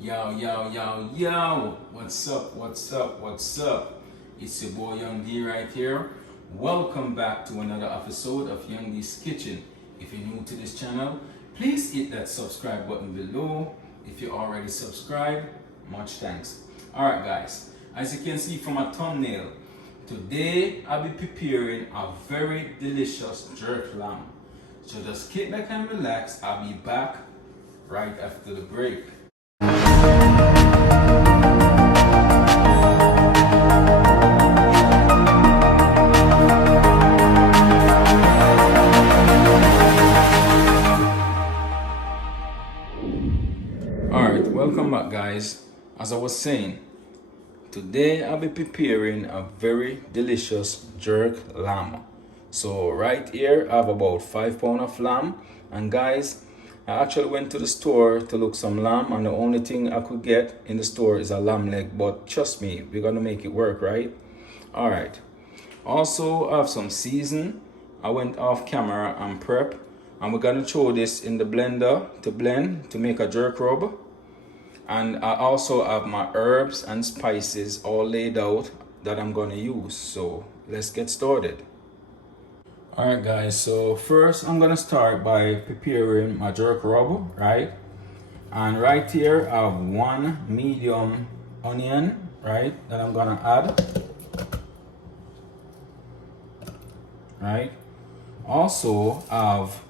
Yo, yo, yo, yo! What's up, what's up, what's up? It's your boy Young D right here. Welcome back to another episode of Young D's Kitchen. If you're new to this channel, please hit that subscribe button below. If you're already subscribed, much thanks. Alright guys, as you can see from my thumbnail, today I'll be preparing a very delicious jerk lamb. So just kick back and relax. I'll be back right after the break. Alright, welcome back guys. As I was saying, today I'll be preparing a very delicious jerk lamb. So right here I have about 5 pounds of lamb, and guys, I actually went to the store to look some lamb, and the only thing I could get in the store is a lamb leg, but trust me, we're gonna make it work, right? Alright, also I have some season. I went off camera and prep, and we're gonna throw this in the blender to blend to make a jerk rub. And I also have my herbs and spices all laid out that I'm gonna use. So let's get started. Alright guys, so first I'm gonna start by preparing my jerk rub, right? And right here I have 1 medium onion, right, that I'm gonna add. Right? Also I have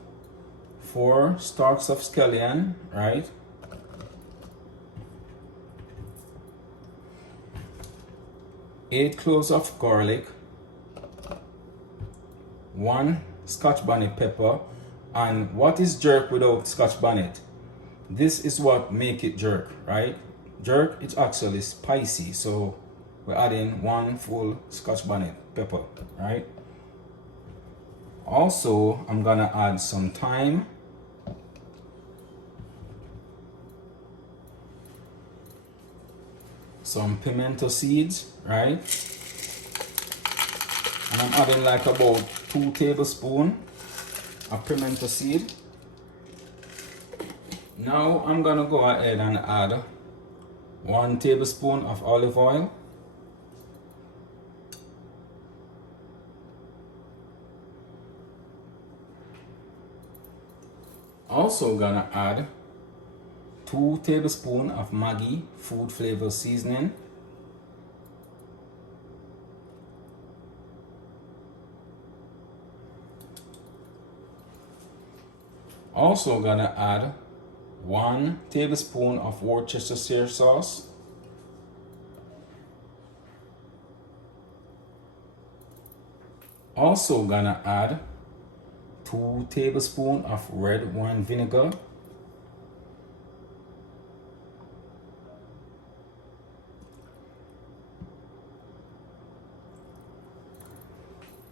4 stalks of scallion, right? 8 cloves of garlic, 1 Scotch bonnet pepper. And what is jerk without Scotch bonnet? This is what make it jerk, right? Jerk is actually spicy, so we're adding 1 full Scotch bonnet pepper, right? Also, I'm gonna add some thyme, some pimento seeds, right? And I'm adding like about 2 tablespoons of pimento seed. Now I'm gonna go ahead and add 1 tablespoon of olive oil. Also gonna add 2 tablespoons of Maggi food flavor seasoning. Also gonna add 1 tablespoon of Worcestershire sauce. Also gonna add 2 tablespoons of red wine vinegar.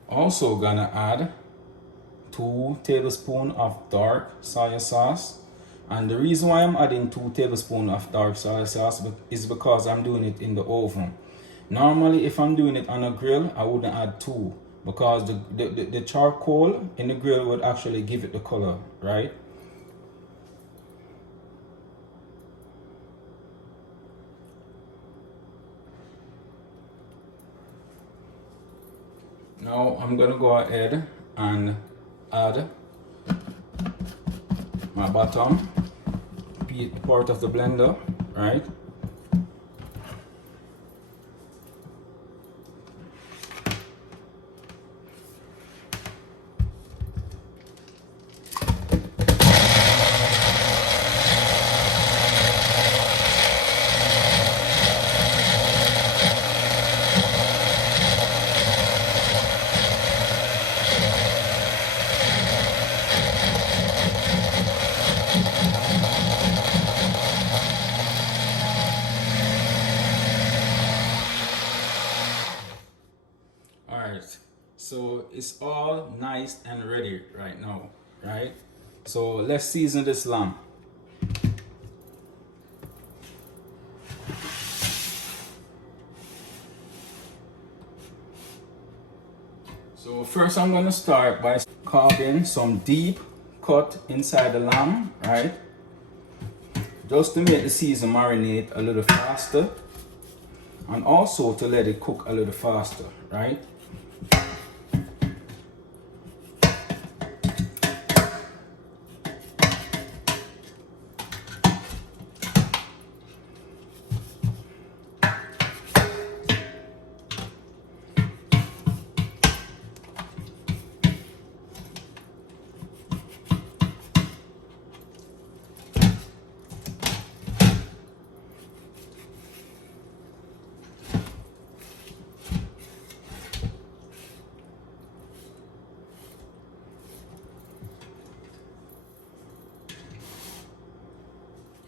Also gonna add 2 tablespoons of dark soya sauce. And the reason why I'm adding 2 tablespoons of dark soya sauce is because I'm doing it in the oven. Normally if I'm doing it on a grill, I wouldn't add 2, because the charcoal in the grill would actually give it the color, right? Now I'm gonna go ahead and add my bottom part of the blender, right? So it's all nice and ready right now, right? So let's season this lamb. So first I'm gonna start by carving some deep cut inside the lamb, right? just to make the season marinate a little faster and also to let it cook a little faster, right?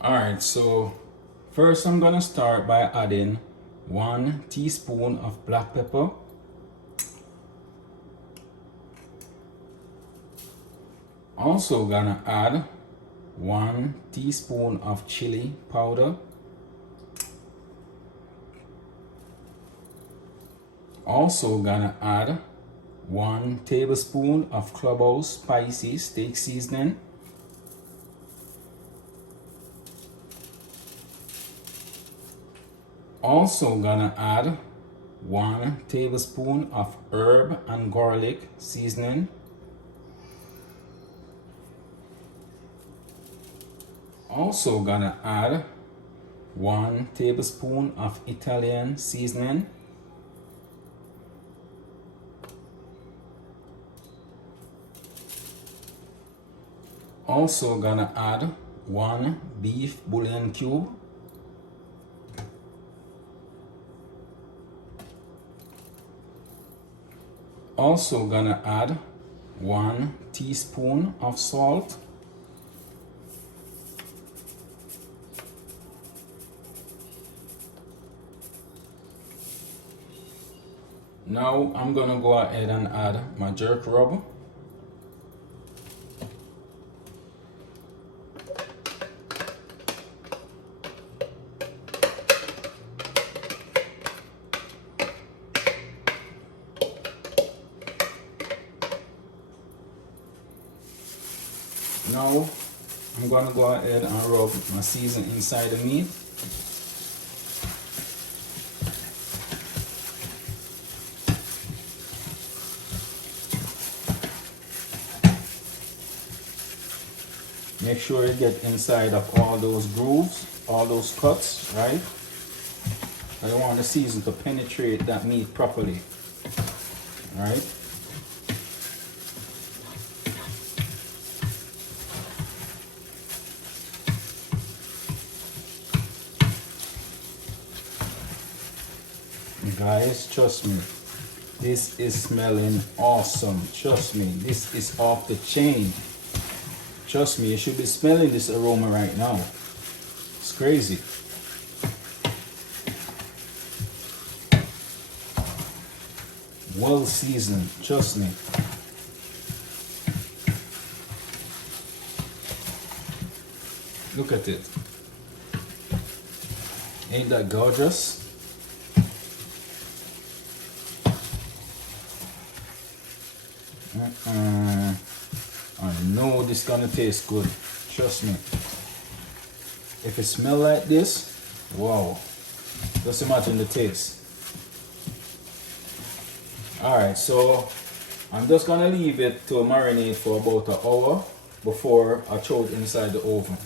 Alright, so first I'm gonna start by adding 1 teaspoon of black pepper, also gonna add 1 teaspoon of chili powder, also gonna add 1 tablespoon of Clubhouse spicy steak seasoning, also gonna add 1 tablespoon of herb and garlic seasoning, also gonna add 1 tablespoon of Italian seasoning, also gonna add 1 beef bouillon cube, also gonna add 1 teaspoon of salt, now I'm gonna go ahead and add my jerk rub. Now I'm gonna go ahead and rub my season inside the meat. Make sure you get inside of all those grooves, all those cuts, right? I want the season to penetrate that meat properly, right? Guys, trust me, this is smelling awesome. Trust me, this is off the chain. Trust me, you should be smelling this aroma right now. It's crazy. Well seasoned, trust me. Look at it. Ain't that gorgeous? I know this gonna taste good. Trust me. If it smell like this, wow. Just imagine the taste. Alright, so I'm just gonna leave it to marinate for about an hour before I throw it inside the oven.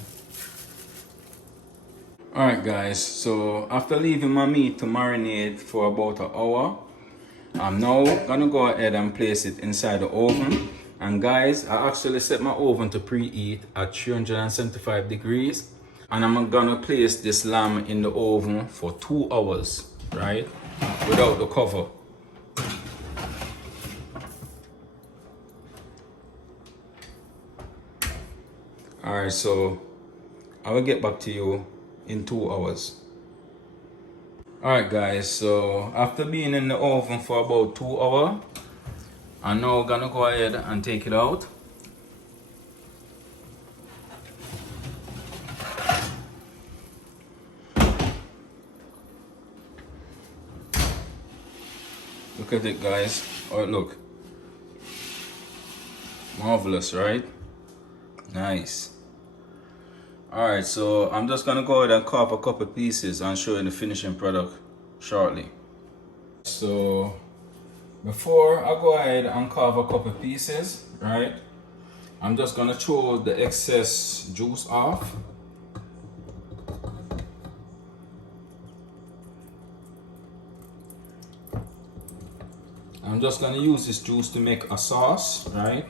Alright guys, so after leaving my meat to marinate for about an hour, I'm now gonna go ahead and place it inside the oven. And guys, I actually set my oven to preheat at 375 degrees. And I'm gonna place this lamb in the oven for 2 hours, right? Without the cover. Alright, so I will get back to you in 2 hours. Alright guys, so after being in the oven for about 2 hours, I'm now gonna go ahead and take it out. Look at it guys, oh look. Marvelous, right? Nice. Alright, so I'm just gonna go ahead and carve a couple pieces and show you the finishing product shortly. So before I go ahead and carve a couple pieces, right, I'm just gonna throw the excess juice off. I'm just gonna use this juice to make a sauce, right?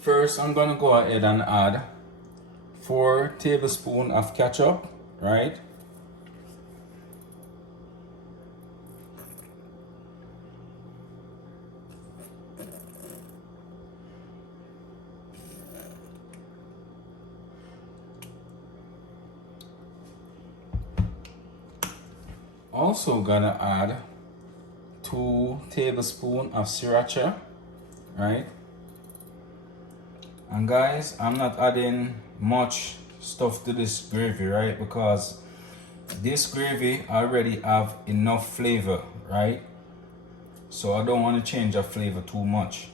First, I'm gonna go ahead and add 4 tablespoons of ketchup, right? Also gonna add 2 tablespoons of sriracha, right? And guys, I'm not adding much stuff to this gravy, right? Because this gravy already have enough flavor, right? So I don't want to change the flavor too much.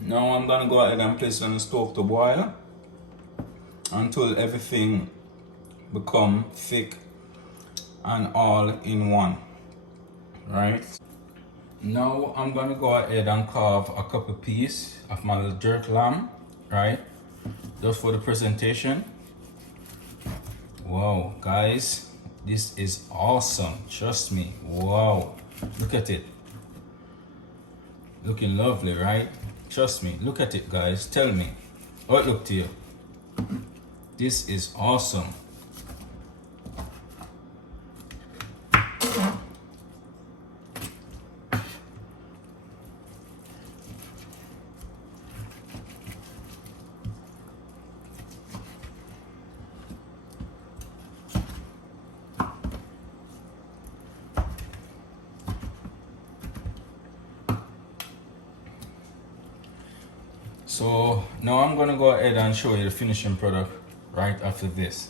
Now I'm gonna go ahead and place it on the stove to boil until everything become thick and all in one, right? Now I'm gonna go ahead and carve a couple pieces of my little jerk lamb, right? Just for the presentation. Wow, guys, this is awesome, trust me. Wow, look at it, looking lovely, right? Trust me, look at it, guys. Tell me how it looked to you. This is awesome. So now I'm gonna go ahead and show you the finishing product right after this.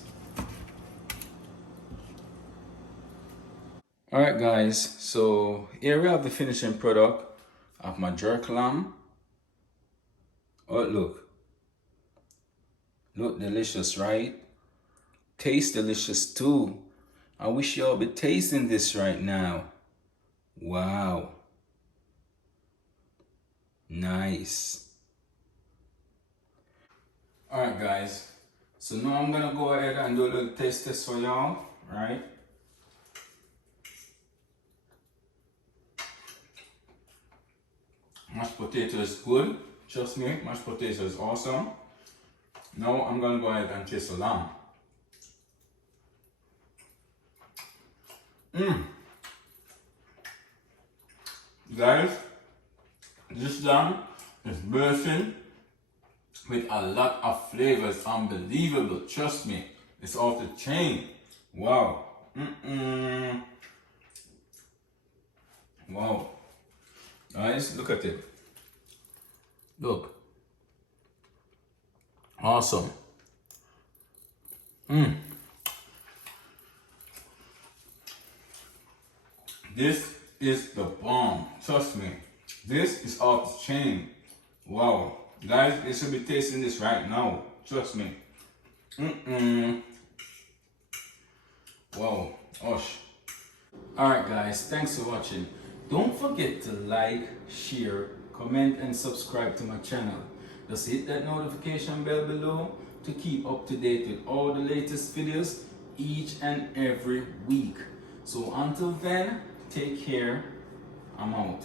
Alright guys, so here we have the finishing product of my jerk lamb. Oh, look delicious, right? Taste delicious too. I wish y'all be tasting this right now. Wow, nice. Alright guys, so now I'm gonna go ahead and do a little taste test for y'all, right? Mashed potato is good, trust me, mashed potato is awesome. Now I'm gonna go ahead and taste the lamb. Guys, this lamb is bursting with a lot of flavors, unbelievable, trust me, it's off the chain. Wow. Wow. Guys, look at it. Look. Awesome. This is the bomb. Trust me. This is off the chain. Wow. Guys, you should be tasting this right now. Trust me. Wow. Osh. Alright guys, thanks for watching. Don't forget to like, share, comment and subscribe to my channel. Just hit that notification bell below to keep up to date with all the latest videos each and every week. So until then, take care. I'm out.